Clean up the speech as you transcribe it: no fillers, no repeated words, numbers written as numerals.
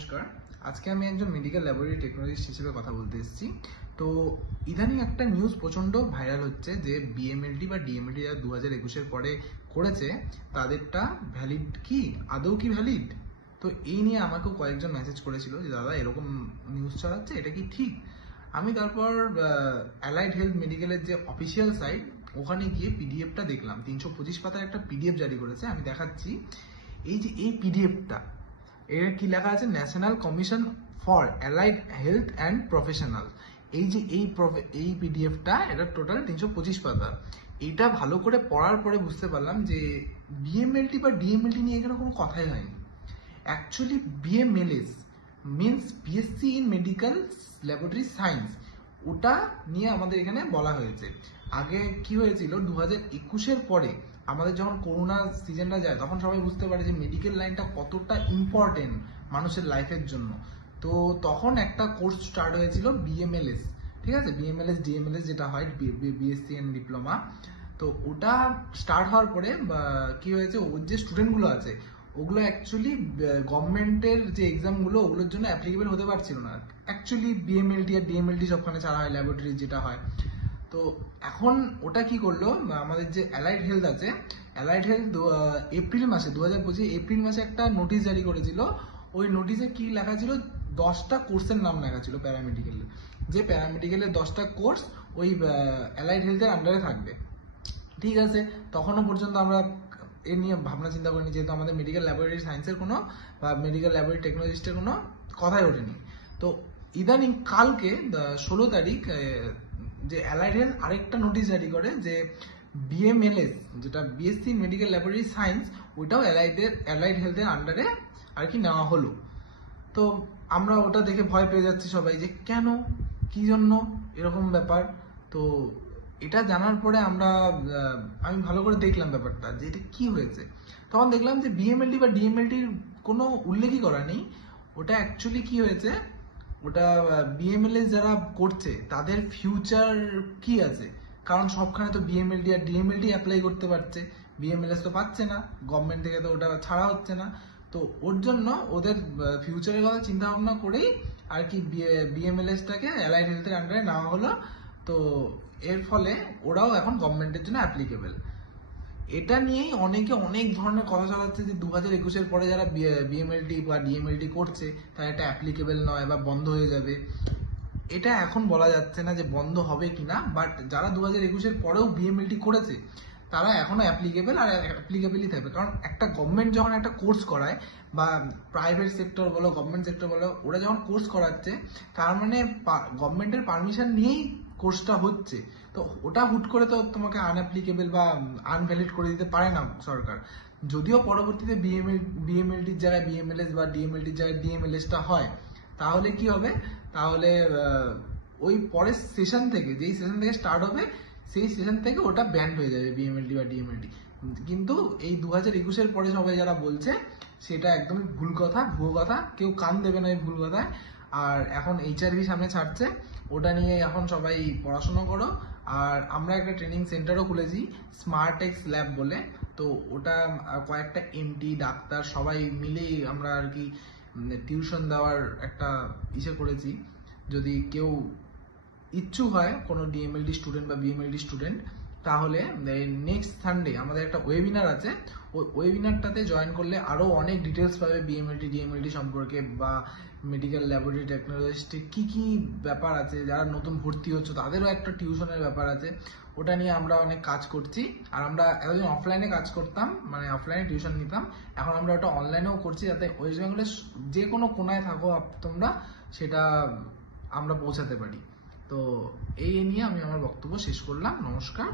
নমস্কার। আজকে আমি একজন মেডিকেল ল্যাবরেটরি টেকনোলজিস্ট হিসেবে কথা বলতে এসেছি। তো ইদানিং একটা নিউজ প্রচণ্ড ভাইরাল হচ্ছে যে বিএমএলটি বা ডিএমএলটি যারা 2021-এর পরে করেছে তাদেরটা ভ্যালিড কি? আদৌ কি ভ্যালিড? তো এই নিয়ে আমাকেও কয়েকজন মেসেজ করেছিল যে দাদা এরকম নিউজ ছড়াচ্ছে, এটা কি ঠিক? আমি তারপর অ্যালাইড হেলথ মেডিকেলের যে অফিসিয়াল সাইট ওখানে গিয়ে পিডিএফটা দেখলাম। 325 পাতার একটা পিডিএফ জারি করেছে, আমি দেখাচ্ছি। এই যে এই পিডিএফটা, এর কি লেখা আছে? National commission for allied health and professional. এই যে এই পিডিএফটা, এটা টোটাল 325 পাতা। এইটা ভালো করে পড়ার পরে বুঝতে পারলাম যে বিএমএলটি বা ডিএমএলটি নিয়ে এখানে কোনো কথাই হয়নি। Actually BMLS means BSc in medical laboratory science, ওটা নিয়ে আমাদের এখানে বলা হয়েছে। আগে কি হয়েছিল, 2021-এর পরে আমাদের যখন করোনা সিজনটা যায় তখন সবাই বুঝতে পারে যে মেডিকেল লাইনটা কতটা ইম্পর্টেন্ট মানুষের লাইফের জন্য। তো তখন একটা কোর্স স্টার্ট হয়েছিল বিএমএলএস, ঠিক আছে, বিএমএলএস ডিএমএলএস যেটা হয় বিএসসি এন্ড ডিপ্লোমা। তো ওটা স্টার্ট হওয়ার পরে কি হয়েছে, ওর যে স্টুডেন্টগুলো আছে ওগুলো অ্যাকচুয়ালি গভর্নমেন্টের যে এক্সামগুলো ওগুলোর জন্য অ্যাপ্লিকেবল হতে পারছিল না। অ্যাকচুয়ালি বিএমএলটি আর ডিএমএলটি সবখানে ছাড়া হয়, ল্যাবরেটরি যেটা হয়। তো এখন ওটা কি করলো, আমাদের যে অ্যালাইড হেলথ আছে, অ্যালাইড হেলথ এপ্রিল মাসে 2025 এপ্রিল মাসে একটা নোটিশ জারি করেছিল। ওই নোটিশে কি লেখা ছিল, 10টা কোর্সের নাম লেখা ছিল প্যারামেডিকেলের, যে প্যারামেডিকেলের 10টা কোর্স ওই অ্যালাইড হেলথের আন্ডারে থাকবে। ঠিক আছে, তখনও পর্যন্ত আমরা এ নিয়ে ভাবনা চিন্তা করিনি, যেহেতু আমাদের মেডিকেল ল্যাবরেটরি সায়েন্সের কোনো বা মেডিকেল ল্যাবরেটরি টেকনোলজিস্টের কোনো কথাই ওঠেনি। তো ইদানিং কালকে 16 তারিখ যে অ্যালাইড হেলথ আরেকটা নোটিশ জারি করে যে বিএমএলএস, যেটা বিএসসি মেডিকেল ল্যাবরেটরি সায়েন্স, ওইটাও অ্যালাইড হেলথের আন্ডারে আর কি নেওয়া হলো। তো আমরা ওটা দেখে ভয় পেয়ে যাচ্ছি সবাই যে কেন, কি জন্য এরকম ব্যাপার। তো এটা জানার পরে আমি ভালো করে দেখলাম ব্যাপারটা যে এটা কি হয়েছে। তখন দেখলাম যে বিএমএলটি বা ডিএমএলটির কোনো উল্লেখই করা নেই। ওটা অ্যাকচুয়ালি কি হয়েছে, ওটা বিএমএলএস যারা করছে তাদের ফিউচার কি আছে, কারণ সবখানে তো বিএমএলটি আর ডিএমএলটি অ্যাপ্লাই করতে পারছে, বিএমএলএস তো পাচ্ছে না, গভর্নমেন্ট থেকে তো ওটা ছাড়া হচ্ছে না। তো ওর জন্য ওদের ফিউচারের কথা চিন্তা ভাবনা করেই আর কি বিএমএলএসটাকে অ্যালাইড হেলথের আন্ডারে নেওয়া হলো। তো এর ফলে ওরাও এখন গভর্নমেন্টের জন্য অ্যাপ্লিকেবল। এটা নিয়েই অনেকে অনেক ধরনের কথা চালাচ্ছে যে 2021-এর পরে যারা বিএমএলটি বা ডিএমএলটি করছে তারা এটা অ্যাপ্লিকেবল নয় বা বন্ধ হয়ে যাবে। এটা এখন বলা যাচ্ছে না যে বন্ধ হবে কিনা, বাট যারা 2021-এর পরেও বিএমএলটি করেছে তারা এখনো অ্যাপ্লিকেবল আর অ্যাপ্লিকেবলই থাকবে। কারণ একটা গভর্নমেন্ট যখন একটা কোর্স করায় বা প্রাইভেট সেক্টর বলো গভর্নমেন্ট সেক্টর বলো, ওরা যখন কোর্স করাচ্ছে তার মানে গভর্নমেন্টের পারমিশন নিয়েই কোর্সটা হচ্ছে। তো ওটা হুট করে তো তোমাকে আনঅ্যাপ্লিকেবল বা আনভ্যালিড করে দিতে পারে না সরকার। যদিও পরবর্তীতে বিএমএলটির জায়গায় বিএমএলএস বা ডিএমএলটির জায়গায় ডিএমএলএসটা হয়, তাহলে কি হবে, তাহলে ওই পরের সেশন থেকে, যেই সেশন থেকে স্টার্ট হবে সেই সেশন থেকে ওটা ব্যান্ড হয়ে যাবে বিএমএলটি বা ডিএমএলটি। কিন্তু এই 2021-এর পরে সবাই যারা বলছে সেটা একদমই ভুল কথা, ভুয়ো কথা, কেউ কান দেবে না এই ভুল কথায়। আর এখন এইচআরভি সামনে ছাড়ছে, ওটা নিয়ে এখন সবাই পড়াশোনা করো। আর আমরা একটা ট্রেনিং সেন্টারও খুলেছি স্মার্ট এক্স ল্যাব বলে। তো ওটা কয়েকটা এমটি ডাক্তার সবাই মিলেই আমরা আর কি টিউশন দেওয়ার একটা ইসে করেছি। যদি কেউ ইচ্ছুক হয় কোনো ডিএমএলটি স্টুডেন্ট বা বিএমএলটি স্টুডেন্ট, তাহলে নেক্সট সানডে আমাদের একটা ওয়েবিনার আছে। ওই ওয়েবিনারটাতে জয়েন করলে আরও অনেক ডিটেলস পাবে বিএমএলটি ডিএমএলটি সম্পর্কে বা মেডিকেল ল্যাবরেটরি টেকনোলজিস্টে কি কি ব্যাপার আছে। যারা নতুন ভর্তি হচ্ছে তাদেরও একটা টিউশনের ব্যাপার আছে, ওটা নিয়ে আমরা অনেক কাজ করছি। আর আমরা এতদিন অফলাইনে কাজ করতাম, মানে অফলাইনে টিউশন নিতাম, এখন আমরা ওটা অনলাইনেও করছি, যাতে ওয়েস্ট বেঙ্গলের যে কোনো কোনায় থাকো তোমরা, সেটা আমরা পৌঁছাতে পারি। তো এই নিয়ে আমি আমার বক্তব্য শেষ করলাম। নমস্কার।